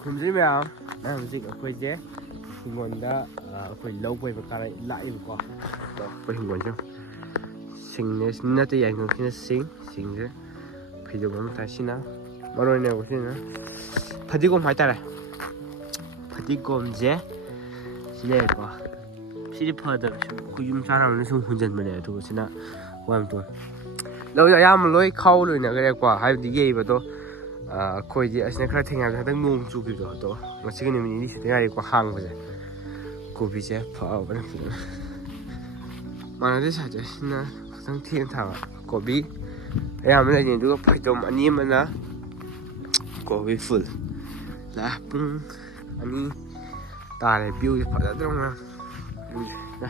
ꯈꯨꯝꯖꯤ ꯃꯌꯥꯝ ꯍꯧꯖꯤꯛ ꯑꯩꯈꯣꯏꯁꯦ ꯍꯤꯡꯒꯣꯜꯗ ꯑꯩꯈꯣꯏ ꯂꯧ ꯀꯣꯏꯕ ꯂꯥꯛꯏꯕꯀꯣ ꯑꯗꯣ ꯑꯩꯈꯣꯏ ꯍꯤꯡꯒꯣꯜꯁꯦ ꯁꯤꯡꯅꯦ ꯅꯠꯇꯦ ꯌꯥꯏꯉꯪꯁꯤꯅ ꯁꯤꯡꯁꯦ ꯐꯩꯗꯣꯝ ꯑꯃ ꯇꯥꯏꯁꯤꯅ ꯃꯔꯣꯏꯅꯦꯕ ꯁꯤꯅ ꯐꯗꯤꯒꯣꯝ ꯍꯥꯏꯇꯥꯔꯦ ꯐꯗꯤꯒꯣꯝꯁꯦ ꯁꯤ ꯂꯩꯔꯦꯀꯣ ꯁꯤꯗꯤ ꯐꯗꯕ ꯁꯨꯝ ꯑꯩꯈꯣꯏ ꯌꯨꯝ ꯆꯥꯅꯕꯅ ꯁꯨꯝ ꯍꯨꯟꯖꯤꯟꯕꯅꯦ ꯑꯗꯨꯒ ꯁꯤꯅ ꯋꯥꯏꯝꯇꯣꯟ ꯂꯧꯁꯦ ꯑꯌꯥꯝꯕ ꯂꯣꯏ ꯈꯥꯎ ꯂꯣꯏꯅꯈ꯭ꯔꯦꯀꯣ ꯍꯥꯏꯕꯗꯤ ꯌꯩꯕꯗꯣ ꯑꯩꯈꯣꯏꯗꯤ ꯑꯁꯤꯅ ꯈꯔ ꯊꯦꯡꯅꯕꯗ ꯍꯟꯗꯛ ꯅꯣꯡ ꯆꯨꯈꯤꯕꯗꯣ ꯑꯗꯣ ꯉꯁꯤꯒꯤ ꯅꯨꯃꯤꯠ ꯅꯤꯅꯤ ꯁꯨꯗ ꯉꯥꯏꯔꯤꯀꯣ ꯍꯥꯡꯕꯁꯦ ꯀꯣꯕꯤꯁꯦ ꯐꯕꯅꯦ ꯐꯖꯅ ꯃꯥꯟꯅꯗꯦ ꯁꯥꯏꯖ ꯁꯤꯅ ꯈꯤꯇꯪ ꯊꯦꯡꯅ ꯊꯥꯕ ꯀꯣꯕꯤ ꯑꯌꯥꯝꯕ ꯂꯩꯅꯤ ꯑꯗꯨꯒ ꯐꯩꯗꯣꯝ ꯑꯅꯤ ꯑꯃꯅ ꯀꯣꯕꯤ ꯐꯨꯜ ꯄꯨꯡ 2 ꯇꯥꯔꯦ ꯚ꯭ꯌꯨꯁꯦ ꯐꯖꯗ꯭ꯔꯣ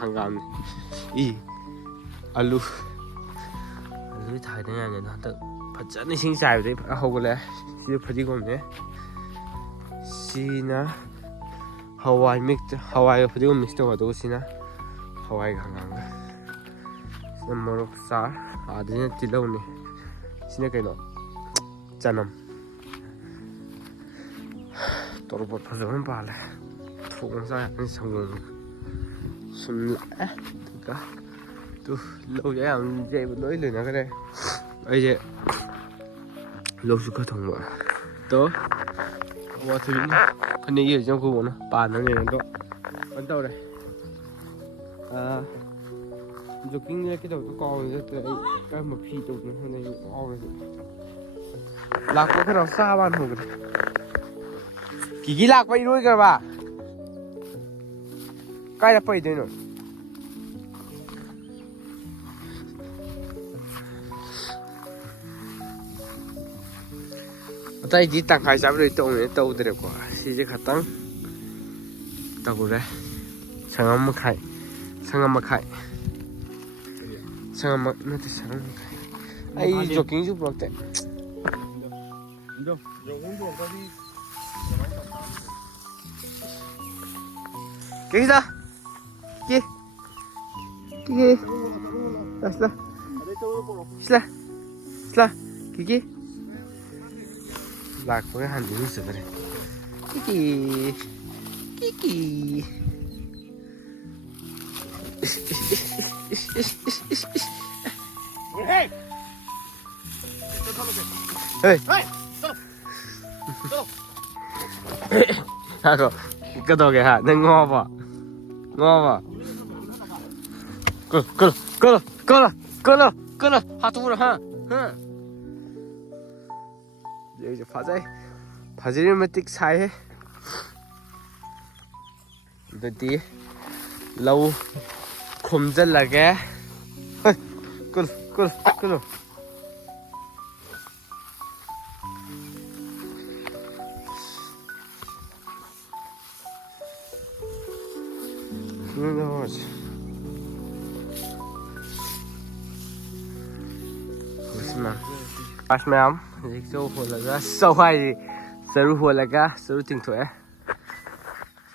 ꯍꯪꯒꯥꯝꯅꯤ ꯑꯂꯨ ꯊꯥꯗꯅ ꯌꯥꯅꯤ ꯑꯗꯣ ꯍꯟꯗꯛ ꯐꯖꯅ ꯏꯁꯤꯡ ꯆꯥꯏꯕꯗꯩ ꯐꯖꯅ ꯍꯧꯒꯠꯂꯛꯑꯦ ꯁꯤꯁꯨ ꯐꯗꯤꯒꯣꯝꯅꯦ ꯁꯤꯅ ꯍꯋꯥꯏꯒ ꯐꯗꯤꯒꯣꯝ ꯃꯤꯛꯁ ꯇꯧꯕ ꯑꯗꯨꯒ ꯁꯤꯅ ꯍꯋꯥꯏꯒ ꯍꯪꯒꯥꯝꯒ ꯁꯤꯅ ꯃꯣꯔꯣꯛ ꯆꯥꯔ ꯑꯗꯨꯅ ꯇꯤꯜꯍꯧꯅꯤꯁꯤꯅ ꯀꯩꯅꯣ ꯆꯅꯝ ꯇꯣꯔꯕꯣꯠ ꯐꯖꯕ ꯑꯃ ꯄꯥꯜꯂꯦ ꯊꯣꯡ ꯆꯥ ꯌꯥꯅꯤ ꯁꯪꯒꯣꯝ ꯁꯨꯝ ꯂꯥꯛꯑꯦ ꯑꯗꯨꯒ ꯂꯧꯁꯦ ꯌꯥꯝ ꯌꯩꯕ ꯂꯣꯏ ꯂꯣꯏꯅꯈ꯭ꯔꯦ ꯑꯩꯁꯦ ꯂꯧꯁꯨ ꯈꯔ ꯊꯣꯡꯕ ꯑꯗꯣ ꯑꯋꯥꯊꯕꯤꯅ ꯐꯅꯦꯛ ꯌꯦꯡꯁꯦ ꯈꯨꯕꯣꯛꯅ ꯄꯥꯟꯅꯅꯦ ꯑꯗꯣ ꯀꯩꯅꯣ ꯇꯧꯔꯦ ꯖꯣꯀꯤꯡ ꯂꯦꯛꯀꯗꯕꯗꯣ ꯀꯥꯎꯔꯦ ꯅꯠꯇ꯭ꯔꯦ ꯑꯩ ꯀꯔꯝꯕ ꯐꯤ ꯇꯧꯗꯣꯏꯅꯣ ꯈꯪꯗꯦ ꯑꯩ ꯀꯥꯎꯔꯦ ꯂꯥꯛꯄ ꯈꯔ ꯆꯥꯕ ꯍꯧꯈ꯭ꯔꯦ ꯀꯤꯒꯤ ꯂꯥꯛꯄ ꯏꯔꯣꯏꯈ꯭ꯔꯕ ꯀꯥꯏꯗ ꯄꯩꯗꯣꯏꯅꯣ ꯑꯇꯩꯗꯤ ꯇꯪꯈꯥꯏ ꯆꯥꯕꯗꯩ ꯇꯧꯗ꯭ꯔꯦꯀꯣ ꯁꯤꯁꯦ ꯈꯇꯪ ꯇꯧꯔꯦ ꯁꯪꯉꯝ ꯃꯈꯥꯏ ꯅꯠꯇꯦ ꯁꯪꯉꯝ ꯃꯈꯥꯏ ꯑꯩ ꯖꯣꯀꯤꯡꯁꯨ ꯄꯨꯔꯛꯇꯦ ꯀꯩꯗ ꯀꯤꯀꯤ ꯂꯥꯛꯄꯒ ꯍꯥꯟꯅ ꯏꯔꯨꯖꯕꯅꯦ ꯀꯤꯀꯤ ꯀꯩꯗꯧꯒꯦ ꯍꯥ ꯅꯪ ꯉꯣꯕ ꯀꯂꯣ ꯍꯥꯠꯇꯣꯛꯎꯔ ꯍꯥ ꯌꯩꯁꯦ ꯐꯖꯔꯤ ꯃꯇꯤꯛ ꯁꯥꯏꯍꯦ ꯑꯗꯨꯗꯤ ꯂꯧ ꯈꯣꯝꯖꯤꯜꯂꯒꯦ ꯀꯨꯜ ꯑꯁ ꯃꯌꯥꯝ ꯍꯧꯖꯤꯛ ꯆꯧ ꯍꯣꯜꯂꯒ ꯍꯥꯏꯁꯤ ꯆꯔꯨ ꯍꯣꯜꯂꯒ ꯆꯔꯨ ꯇꯤꯡꯊꯣꯛꯑꯦ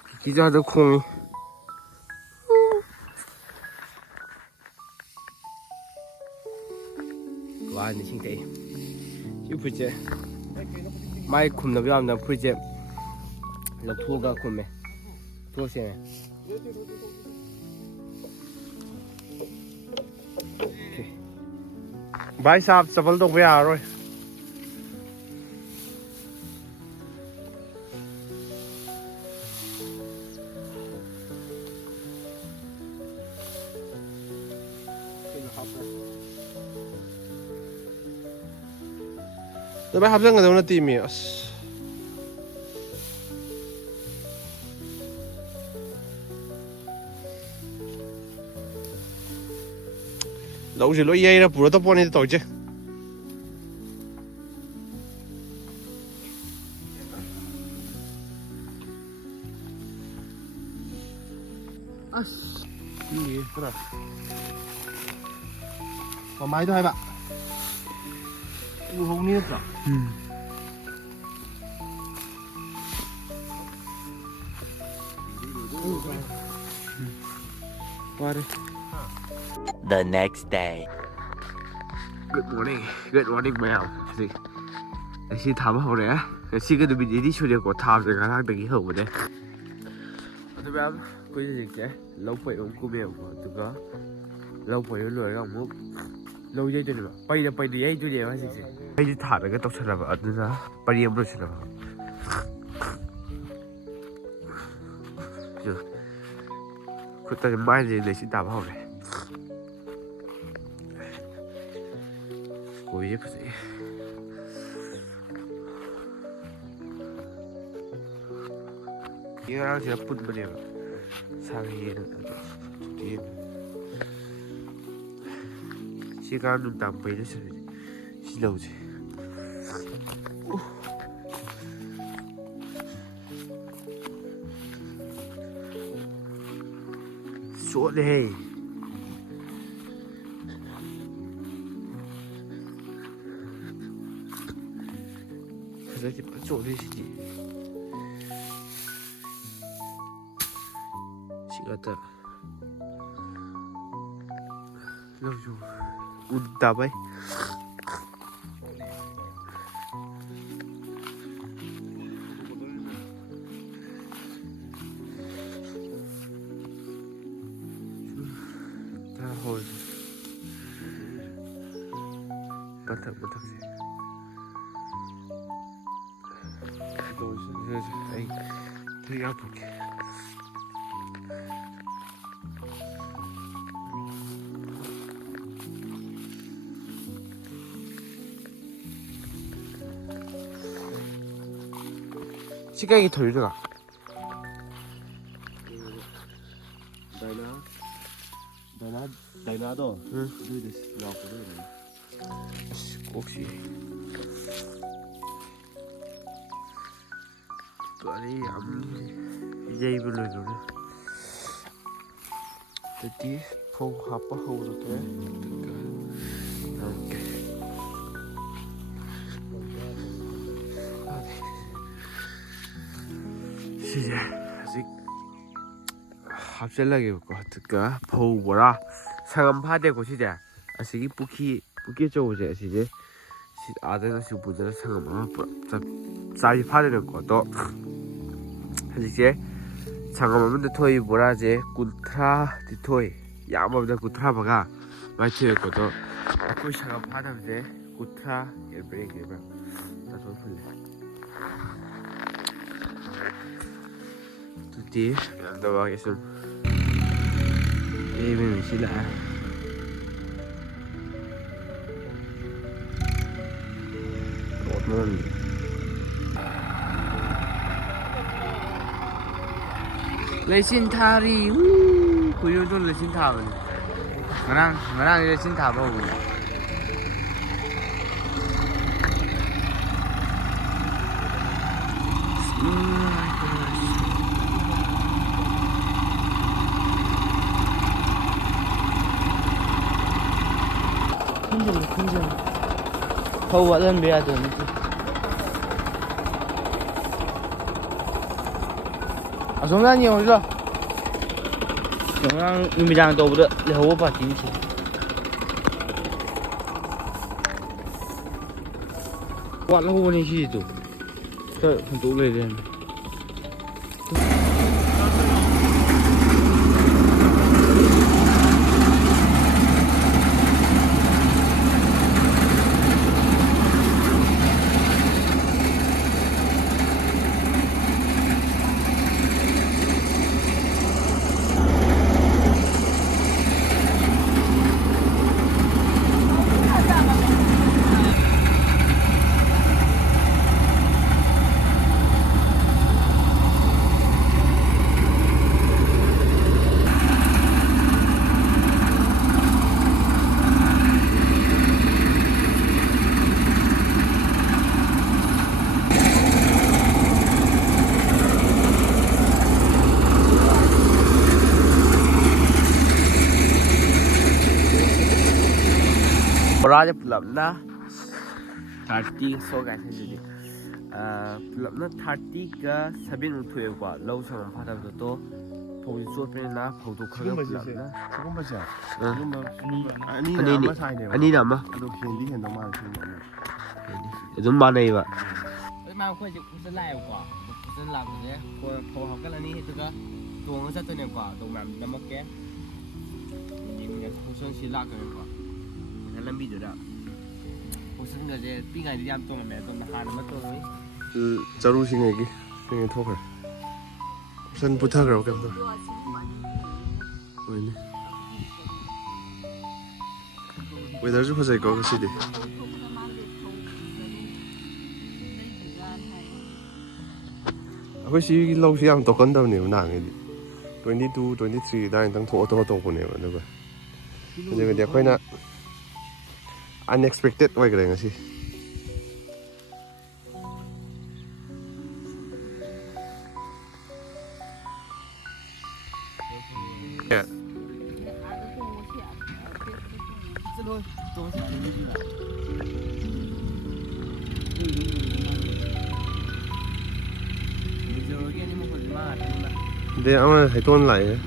ꯀꯤꯀꯤꯁꯨ ꯑꯗꯨ ꯈꯣꯡꯉꯤ ꯋꯥꯅꯤ ꯏꯁꯤꯡ ꯊꯛꯏ ꯁꯤ ꯐꯨꯔꯤꯠꯁꯦ ꯃꯥꯏ ꯈꯨꯝꯅꯕ ꯌꯥꯝꯅ ꯐꯨꯔꯤꯠꯁꯦ ꯂꯧꯊꯣꯛꯑꯒ ꯈꯨꯝꯃꯦ ꯊꯣꯛꯁꯦ भाई साहब चप्पल तो पे आ रहा है तो भाई आप जंग ना टीम में lâu rồi lỗi dây ra bùa tao đi tội chứ gì thế nào có máy thôi bạn không biết rồi qua đi. The next day. Good morning ma'am. ꯉꯁꯤ ꯊꯥꯕ ꯍꯧꯔꯛꯑꯦ ꯉꯁꯤꯒ ꯅꯨꯃꯤꯠ ꯅꯤꯅꯤ ꯁꯨꯔꯦꯀꯣ ꯊꯥꯕꯁꯦ ꯉꯔꯥꯡꯗꯒꯤ ꯍꯧꯕꯅꯦ ꯑꯗꯨ ꯃꯌꯥꯝ ꯑꯩꯈꯣꯏ ꯍꯧꯖꯤꯛꯁꯦ ꯂꯧ ꯄꯩꯔꯣꯝ ꯀꯨꯝꯃꯦꯕꯀꯣ ꯑꯗꯨꯒ ꯂꯧ ꯄꯩꯔ ꯂꯣꯏꯔꯒ ꯑꯃꯨꯛ ꯂꯧ ꯌꯩꯗꯣꯏꯅꯦꯕ ꯄꯩꯅ ꯌꯩꯗꯣꯏꯅꯦꯕ ꯍꯧꯖꯤꯛꯁꯦ ꯑꯩꯗꯤ ꯊꯥꯔꯒ ꯇꯧꯁꯜꯂꯕ ꯑꯗꯨꯅ ꯄꯔꯤ ꯑꯃ ꯂꯣꯏꯁꯤꯜꯂꯕ ꯈꯨꯠꯇ ꯃꯥꯏꯁꯦ ꯂꯩꯆꯤꯜ ꯇꯥꯕ ꯍꯧꯔꯦ ꯀꯣꯏꯁꯦ ꯐꯖꯩ ꯉꯔꯥꯡꯁꯤꯗ ꯄꯨꯟꯕꯅꯦꯕ ꯁꯥꯡꯉꯦꯅ ꯁꯤ ꯉꯔꯥꯡ ꯅꯨꯡꯗꯥꯡ ꯄꯩ ꯂꯣꯏꯁꯤꯜꯂꯦ ꯁꯤ ꯂꯧꯁꯦ ꯆꯣꯠꯂꯦꯍꯦ ꯐꯖꯩꯁꯦ ꯐꯖ ꯆꯣꯠꯂꯦ ꯁꯤꯗꯤ ꯁꯤ ꯉꯥꯛꯇ ꯂꯧꯁꯨ ꯎꯟ ꯇꯥꯕꯩ ꯃꯊꯛꯁꯦ ꯑꯩ ꯊꯤꯒ ꯄꯨꯛꯀꯦ ꯁꯤ ꯀꯩꯒꯤ ꯊꯣꯔꯤꯔꯒ ꯗꯥꯏꯅꯥꯗꯣ ꯑꯗꯨꯏꯗ ꯂꯥꯛꯄꯗꯣꯏꯅꯦ ꯑꯁ ꯀꯣꯛꯁꯤ ꯀꯔꯤ ꯌꯥꯝ ꯌꯩꯕ ꯂꯣꯏꯗꯧꯔꯦ ꯑꯗꯨꯗꯤ ꯐꯧ ꯍꯥꯞꯄ ꯍꯧꯔꯒꯦ ꯑꯗꯨꯒ ꯇꯧꯔꯒꯦ ꯁꯤꯁꯦ ꯍꯧꯖꯤꯛ ꯍꯥꯞꯆꯤꯜꯂꯒꯦꯕꯀꯣ ꯑꯗꯨꯒ ꯐꯧ ꯕꯣꯔꯥ ꯁꯪꯒꯝ ꯐꯥꯗꯦꯀꯣ ꯁꯤꯁꯦ ꯑꯁꯤꯒꯤ ꯄꯨꯈ꯭ꯔꯤ ꯑꯆꯧꯕꯁꯦ ꯑꯁꯤꯁꯦ ꯑꯥꯗꯅꯁꯨ ꯄꯨꯖꯔ ꯁꯪꯒꯝ ꯑꯃ ꯄꯨꯔꯞ ꯆꯥꯕꯤ ꯐꯥꯗꯦꯅꯀꯣ ꯑꯗꯣ ꯍꯧꯖꯤꯛꯁꯦ ꯁꯪꯒꯝ ꯑꯃꯗ ꯊꯣꯛꯏ ꯕꯣꯔꯥꯁꯦ 30 ꯊꯣꯛꯏ ꯌꯥꯝꯃꯕꯗ 30 ꯃꯉꯥ ꯑꯗꯨꯃꯥꯏꯅ ꯊꯣꯛꯑꯦꯀꯣ ꯑꯗꯣ ꯑꯩꯈꯣꯏ ꯁꯪꯒꯝ ꯐꯥꯗꯕꯁꯦ 30 ꯌꯦꯡꯕ꯭ꯔꯥ ꯇꯥꯊꯣꯛ ꯐꯨꯜꯂꯦ ꯑꯗꯨꯗꯤ ꯌꯥꯝꯗꯕꯒꯤ ꯁꯨꯝ ꯃꯤꯁꯤ ꯂꯥꯛꯑꯦ ꯂꯩꯆꯤꯟ ꯊꯥꯔꯤ ꯀꯨꯏꯔꯣꯏꯗꯣ ꯂꯩꯆꯤꯟ ꯊꯥꯕꯅꯤ ꯉꯔꯥꯡ ꯂꯩꯆꯤꯟ ꯊꯥꯕ ꯍꯧꯕꯅꯤ ꯈꯨꯟꯖꯜꯂꯨ ꯐꯧ ꯋꯥꯠꯍꯟꯕ ꯌꯥꯗꯕ ꯅꯠꯇꯦ ꯑꯁꯣꯝ ꯅꯍꯥꯟ ꯌꯦꯡꯉꯨꯁꯤꯔꯣ ꯉꯔꯥꯡ ꯅꯨꯃꯤꯗꯥꯡ ꯇꯧꯕꯗ ꯂꯩꯍꯧꯕ ꯄꯥꯔꯇꯤꯁꯦ ꯋꯥꯠꯍꯧꯕꯅꯤ ꯁꯤꯗꯣ ꯈꯔ ꯍꯨꯟꯇꯣꯛ ꯂꯩꯔꯦꯅ ꯕꯣꯔꯥꯁꯦ ꯄꯨꯂꯞꯅ 30 ꯁꯣꯒꯥꯏꯁꯤꯗꯤ ꯄꯨꯂꯞꯅ 30ꯒ 7 ꯃꯨꯛ ꯊꯣꯛꯑꯦꯕꯀꯣ ꯂꯧ ꯁꯪꯒꯝ ꯐꯥꯗꯕꯗꯣ ꯇꯣ ꯐꯧꯁꯤ ꯆꯣꯠꯄꯅꯤꯅ ꯐꯧꯗꯣ ꯈꯔ ꯄꯨꯂꯞꯅ ꯁꯤꯒꯨꯝꯕꯁꯦ ꯑꯅꯤꯅ ꯑꯃ ꯑꯗꯣ ꯍꯦꯟꯗꯤ ꯍꯦꯟꯗꯧ ꯃꯥꯜꯂꯦ ꯁꯤꯒꯨꯝꯕ 좀 많아요. มาคุยจะคุยไล่กว่าคุยหลังเนี่ยพอเขากันแล้วนี่ตัวก็ตัวก็จะตัวเนี่ยกว่าตรงนั้นน้ำมันแก่นี่มันยังคุยชิลากกันกว่าแล้วมันบีดูแล้วคุยก็จะปีกันที่ยามตัวแม่ตัวหาน้ำมันตัวนี้ 자루싱 얘기 그냥 토할 우선 부탁을 하겠다 왜니 왜 날 좀 하자 이거 그시디 혹시 lâu 시험 또 건담네요 나게 22, 23 다른 당 또 보내요 누가 이제 근데 거기나 unexpected 왜 그래 것이 야 근데 아마 해돈 lại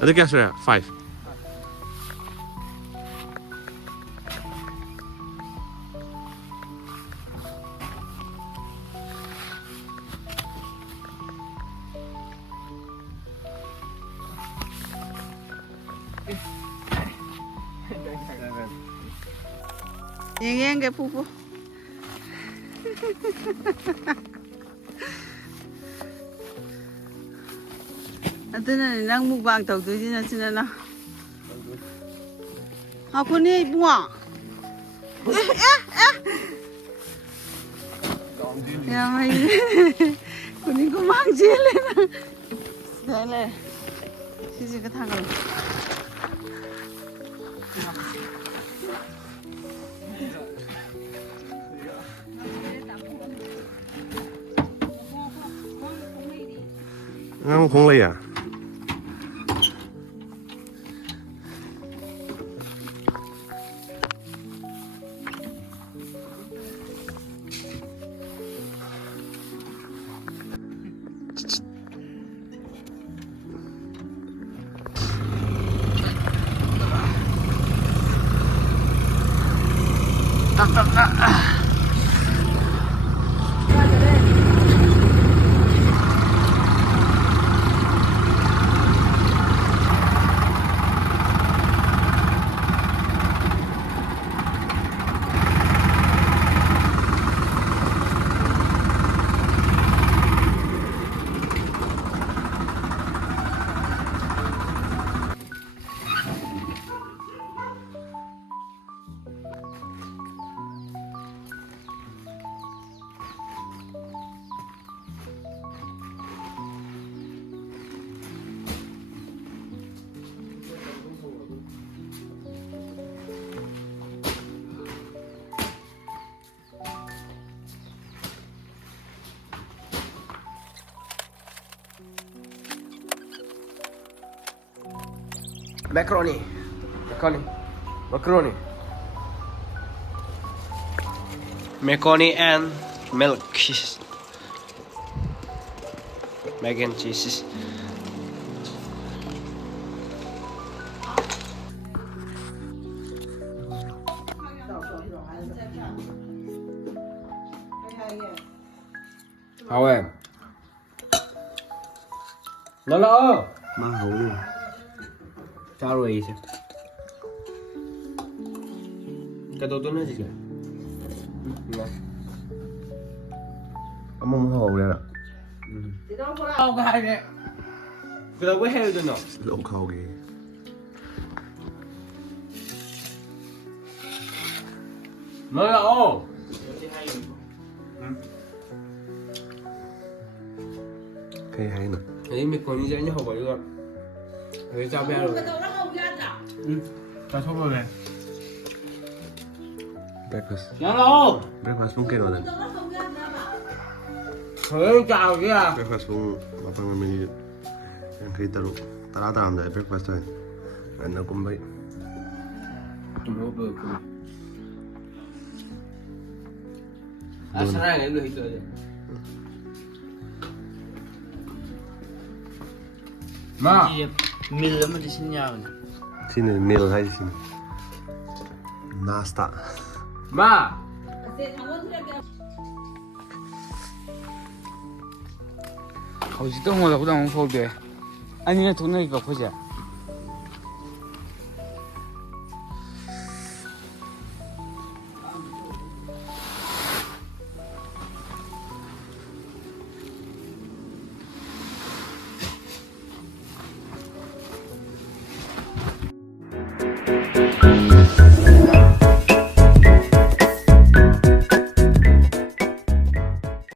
어떻게 하셔요? 5 잉잉게 부부. 아들은 랑 묵방 덕두지나 지나나. 아, 군이 뭐야? 야, 마 이. 군이 그 망지래나. 그래. 시지가 타고. ngang không lấy à macaroni and milk mac and cheese how am 나라. 마하오. 짜로 이제. 그래도 하지. 아무 하오 그래라. Không có hay nè. Cái đâu có heo cho nó. 록 하오게. Mới là ô. Hay hay nè. Thế mình còn như thế nhá, không phải được. Thế sao bé rồi? Tao xong rồi về. Breakfast. Nhá đâu? Breakfast mungkin ada. Thôi chào kìa. Breakfast pun apa namanya yang kita taram dah breakfast tu. Anak kumbai. Tunggu berapa? Asal ni lu itu aja. Ma. Mil lắm đi xin nhau. Sini meal hai sini. Nasta. Ma. 거기 똥을 하고 나면 보게. 아니면 돈을 이거 보자.